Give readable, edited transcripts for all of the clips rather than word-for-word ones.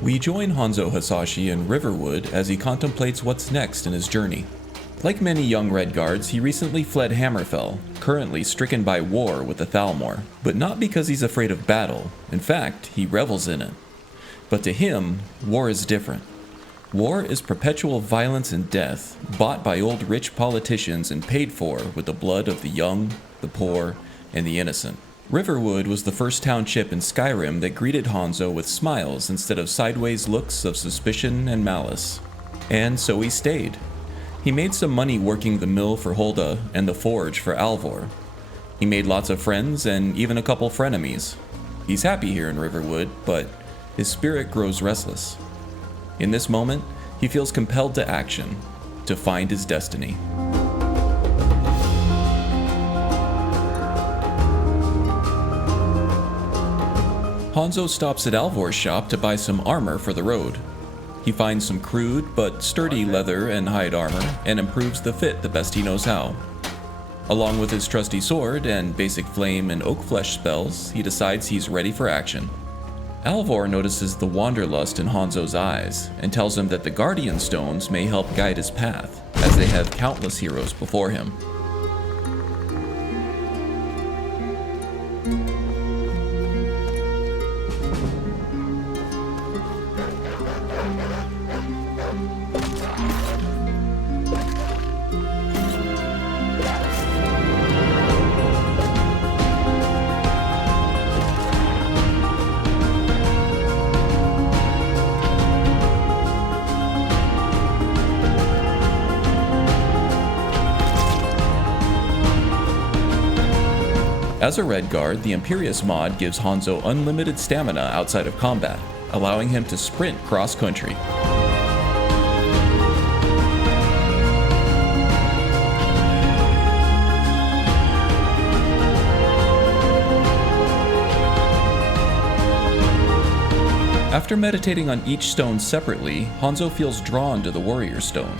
We join Hanzo Hasashi in Riverwood as he contemplates what's next in his journey. Like many young Red Guards, he recently fled Hammerfell, currently stricken by war with the Thalmor, but not because he's afraid of battle. In fact, he revels in it. But to him, war is different. War is perpetual violence and death, bought by old rich politicians and paid for with the blood of the young, the poor, and the innocent. Riverwood was the first township in Skyrim that greeted Hanzo with smiles instead of sideways looks of suspicion and malice. And so he stayed. He made some money working the mill for Holda and the forge for Alvor. He made lots of friends and even a couple frenemies. He's happy here in Riverwood, but his spirit grows restless. In this moment, he feels compelled to action, to find his destiny. Hanzo stops at Alvor's shop to buy some armor for the road. He finds some crude but sturdy leather and hide armor and improves the fit the best he knows how. Along with his trusty sword and basic flame and oak flesh spells, he decides he's ready for action. Alvor notices the wanderlust in Hanzo's eyes and tells him that the Guardian Stones may help guide his path, as they have countless heroes before him. As a Red Guard, the Imperius mod gives Hanzo unlimited stamina outside of combat, allowing him to sprint cross-country. After meditating on each stone separately, Hanzo feels drawn to the Warrior Stone.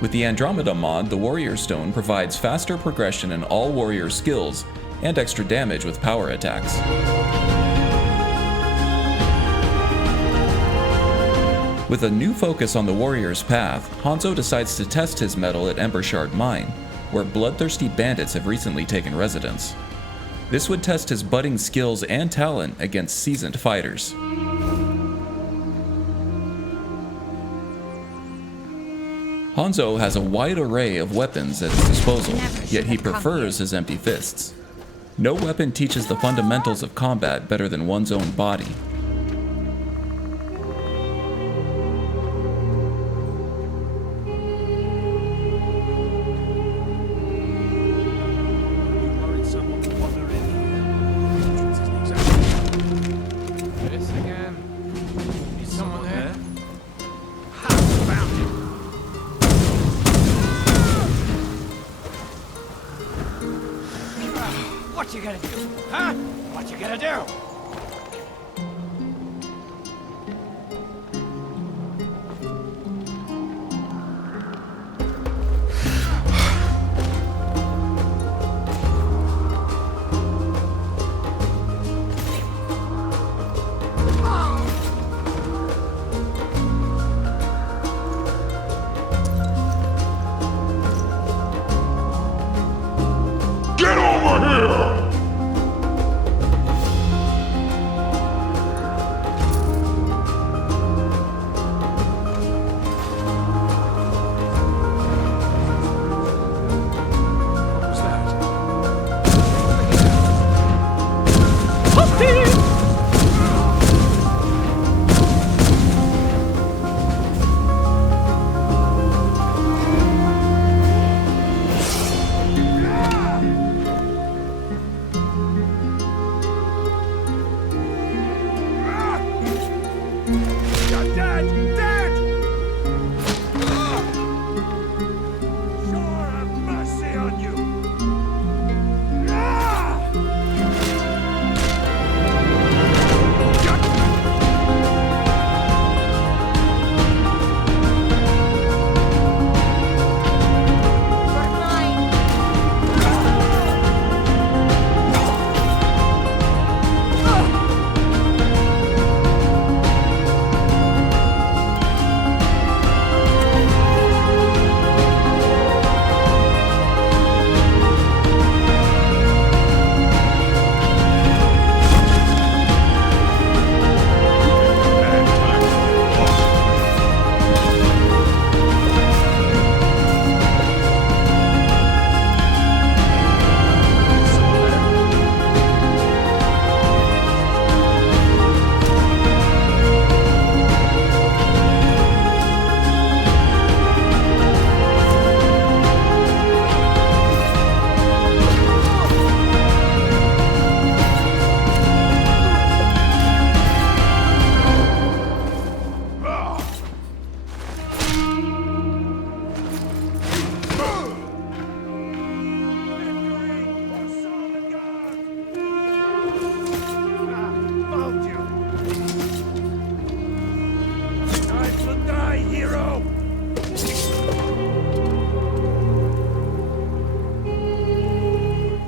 With the Andromeda mod, the Warrior Stone provides faster progression in all warrior skills and extra damage with power attacks. With a new focus on the warrior's path, Hanzo decides to test his mettle at Embershard Mine, where bloodthirsty bandits have recently taken residence. This would test his budding skills and talent against seasoned fighters. Hanzo has a wide array of weapons at his disposal, yet he prefers his empty fists. No weapon teaches the fundamentals of combat better than one's own body. What you gonna do? Huh? What you gonna do? Get over here!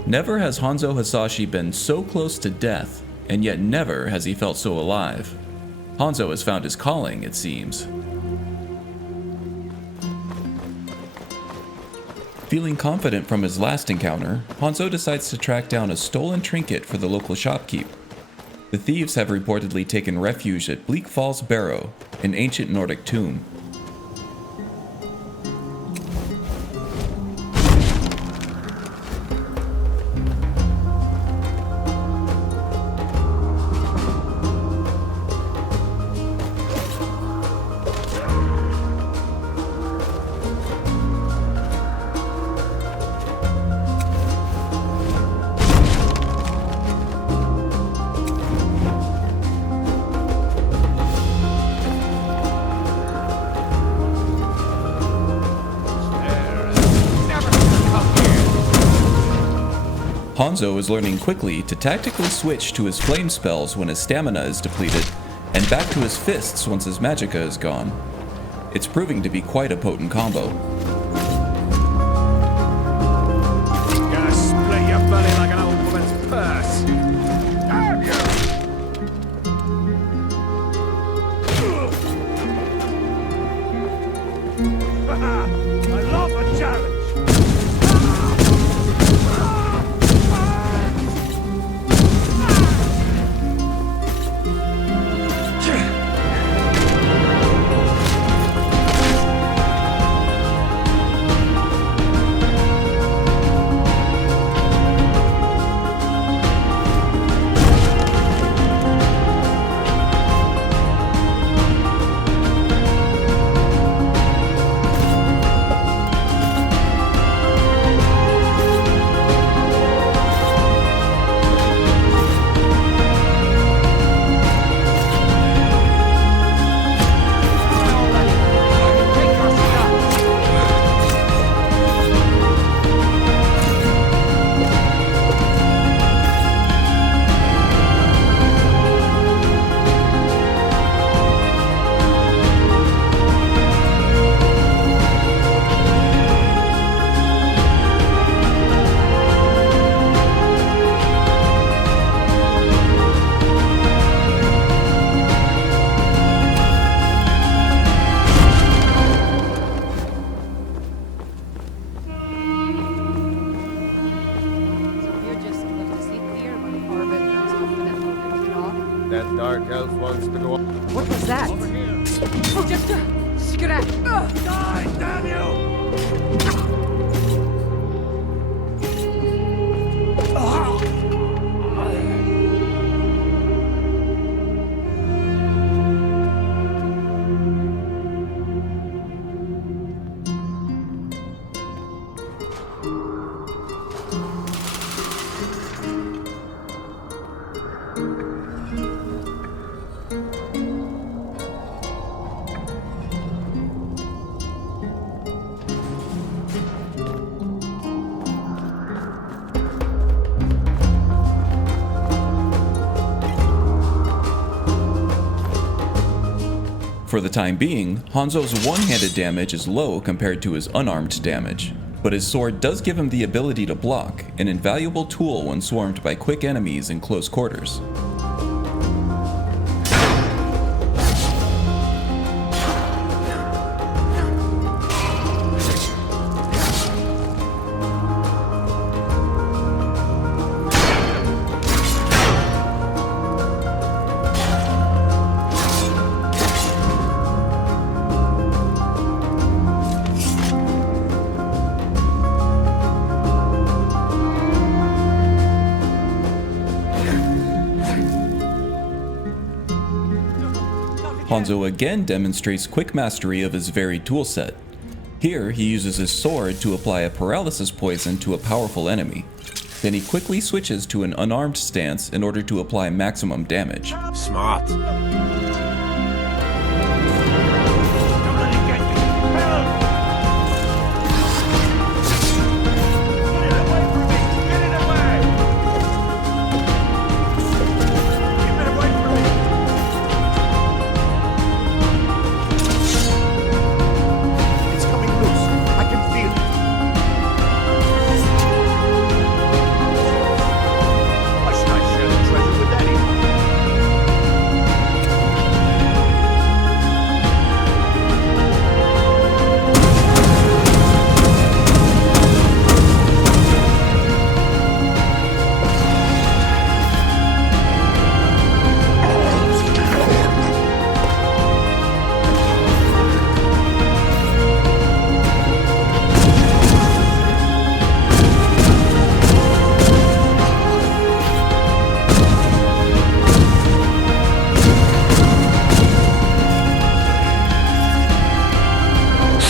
Never has Hanzo Hasashi been so close to death, and yet never has he felt so alive. Hanzo has found his calling, it seems. Feeling confident from his last encounter, Hanzo decides to track down a stolen trinket for the local shopkeep. The thieves have reportedly taken refuge at Bleak Falls Barrow, an ancient Nordic tomb. Hanzo is learning quickly to tactically switch to his flame spells when his stamina is depleted, and back to his fists once his magicka is gone. It's proving to be quite a potent combo. Gonna split your belly like an old woman's purse. Damn you! I love a challenge. That dark elf wants to go. What was that? Over here. Oh, just skedaddle. Die, damn you! For the time being, Hanzo's one-handed damage is low compared to his unarmed damage, but his sword does give him the ability to block, an invaluable tool when swarmed by quick enemies in close quarters. Hanzo again demonstrates quick mastery of his varied toolset. Here, he uses his sword to apply a paralysis poison to a powerful enemy. Then he quickly switches to an unarmed stance in order to apply maximum damage. Smart. Don't let it get me! Help! Get it away from me! Get it away! Keep it away from me! It's coming loose. I can feel it.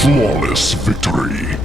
Flawless victory.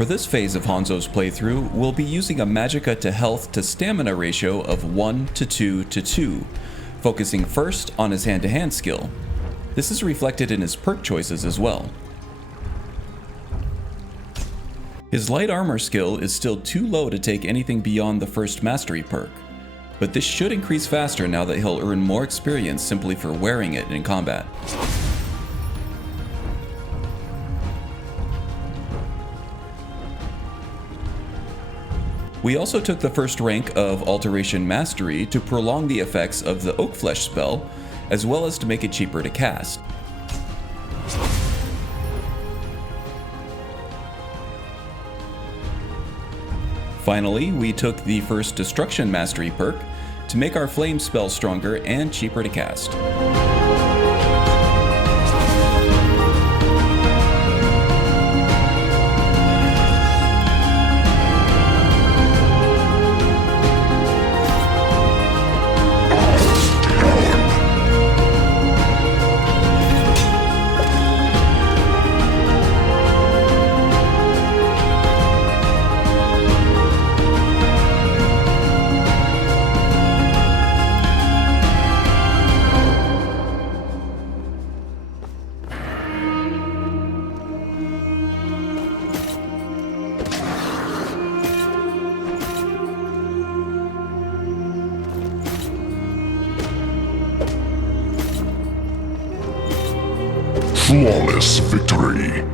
For this phase of Hanzo's playthrough, we'll be using a magicka to health to stamina ratio of 1 to 2 to 2, focusing first on his hand-to-hand skill. This is reflected in his perk choices as well. His light armor skill is still too low to take anything beyond the first mastery perk, but this should increase faster now that he'll earn more experience simply for wearing it in combat. We also took the first rank of Alteration Mastery to prolong the effects of the Oak Flesh spell, as well as to make it cheaper to cast. Finally, we took the first Destruction Mastery perk to make our Flame spell stronger and cheaper to cast. Flawless victory.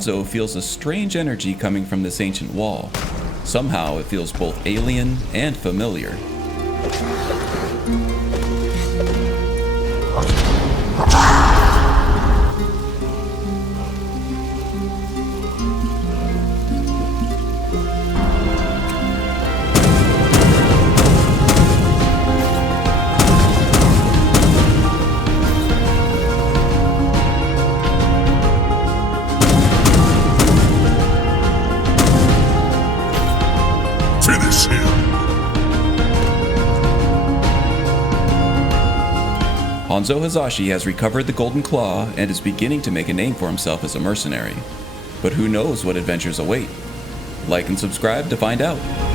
Hanzo feels a strange energy coming from this ancient wall. Somehow it feels both alien and familiar. Hanzo Hazashi has recovered the Golden Claw and is beginning to make a name for himself as a mercenary. But who knows what adventures await? Like and subscribe to find out.